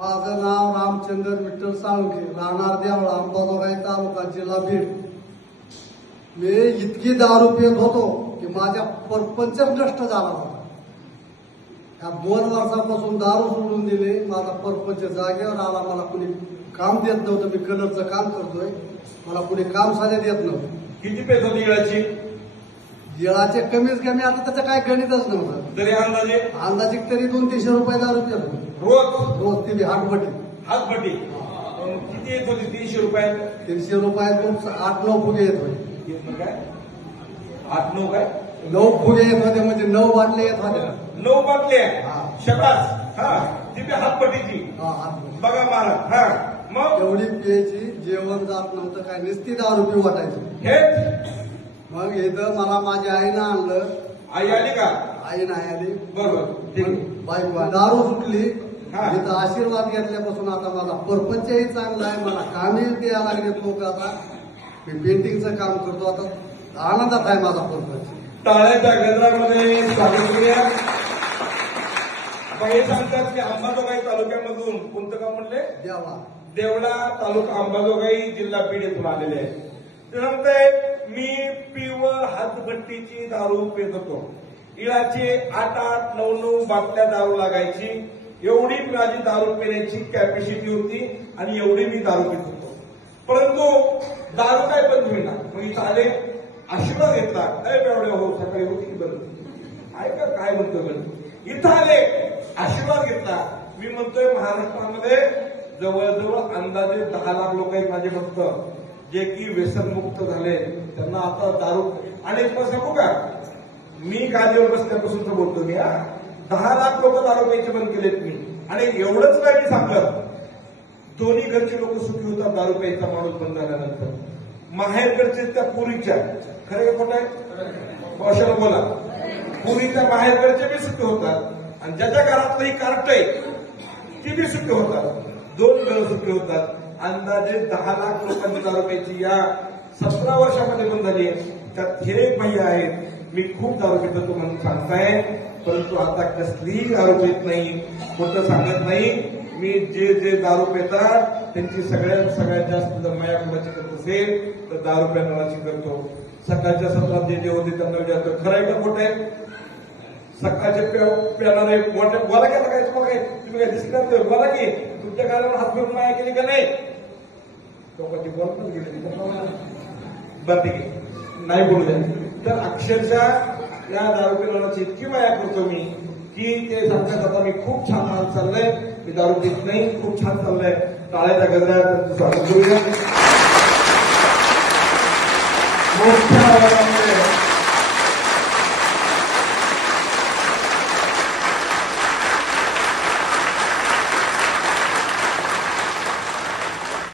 माझं नाव रामचंद्र विठ्ठल साळुंखे, राहणार देवळा, अंबाजोगाई तालुका, जिल्हा बीड। मी इतकी दारू पित होतो की माझ्या परपंचच नष्ट झाला होता। या 2 वर्षापासून दारू सोडून दिली, माझा परपंच जागेवर आला। मला कुणी काम देत नव्हतं, मी कलरचं काम करतोय, मला कुणी काम साधे देत नव्हतं। किती पेट होती येळाची? येळाचे कमीत कमी आता त्याचं काय गणितच नव्हतं। तरी अंदाजे तरी 200-300 रुपये दारू पितो रोज ती बी हातभटी। किती येत होती? 300 रुपये? 300 रुपयात 8-9 फुगे येत होते। काय 8-9 काय? 9 फुगे येत होते, म्हणजे 9 बाटले येत होते। 9 बाटल्या? शबास। ती बी हातपटीची? बघा मला। मग एवढी प्यायची, जेवण जात नव्हतं, काय नुसती दारू पी वाटायची। हेच मग इथं मला माझ्या आईनं आणलं। आई आली का? आई नाही आली, बरोबर, ठीक आहे। बायको दारू सुटली, इथं आशीर्वाद घेतल्यापासून आता माझा परपंचही चांगला आहे, मला कामही द्यायला लागले लोक। आता मी पेंटिंगचं काम करतो, आता आनंदात आहे माझा परपंच। टाळ्याच्या गजरामध्ये स्वागत करूया। हे सांगतात की अंबाजोगाई तालुक्यामधून कोणतं गाव म्हणले? देवळा तालुका, अंबाजोगाई जिल्हा बीड येथून आलेले आहे। ते सांगताय मी प्युअर हातभट्टीची दारू पित होतो। इळाची 8-8, 9-9 बाटल्या दारू लागायची, एवढी माझी दारू पिण्याची कॅपॅसिटी होती आणि एवढी मी दारू पित होतो। परंतु दारू काय बंद होईना। मग इथं आले, आशीर्वाद घेतला। एवढ्या हो सकाळी होती की बंद? ऐका काय म्हणतो बंद? इथं आले, आशीर्वाद घेतला। मी म्हणतोय महाराष्ट्रामध्ये जवळजवळ अंदाजे 10 लाख लोक आहेत माझे भक्त, जे की व्यसनमुक्त झाले। त्यांना आता दारू, आणि सांगू का, मी गादीवर बसल्यापासून बोलतो मी, 10 लाख लोक दारू प्यायचे बंद केलेत मी। आणि एवढंच काय मी सांगलं, दोन्ही घरचे लोक सुखी होतात दारू प्यायचा माणूस बंद झाल्यानंतर। माहेरकडचे त्या पुरीच्या, खरं का खोटं आहे? कौशल बोला। पुरीच्या माहेरकडचे बी सुखी होतात, आणि ज्याच्या घरातलंही कार्ट आहे ती बी सुखी होतात। 2 घरं सुखी होतात। अंदाजे 10 लाख लोकांची दारू प्यायची या 17 वर्षामध्ये बंद झाली आहे। त्यात हे एक भैया आहेत, मी खूप दारू पितो तो म्हणून सांगताय, परंतु आता कसलीही दारू पित नाही, खोटं सांगत नाही। मी जे दारू पितात त्यांची सगळ्यात जास्त जर माया कोणाची करत असेल तर दारू पिणाराची करतो। सकाळच्या सत्रात जे होते त्यांना विचारतो, खरं आहे का खोटं आहे? सकाळचे पिणारे मोठे बोला की, काय तुम्ही काय दिसणार? बोला की, तुमच्या कानावर हात फिरून माया केली का नाही? लोकांची बोलतच गेली बरं, ठीक आहे, नाही बोलू द्या। तर अक्षरशः या दारू पिणाराची इतकी माया करतो मी की ते सांगतात आता मी खूप छान चाललंय, मी दारू पित नाही, खूप छान चाललंय। टाळ्याच्या गजरात स्वागत करूया।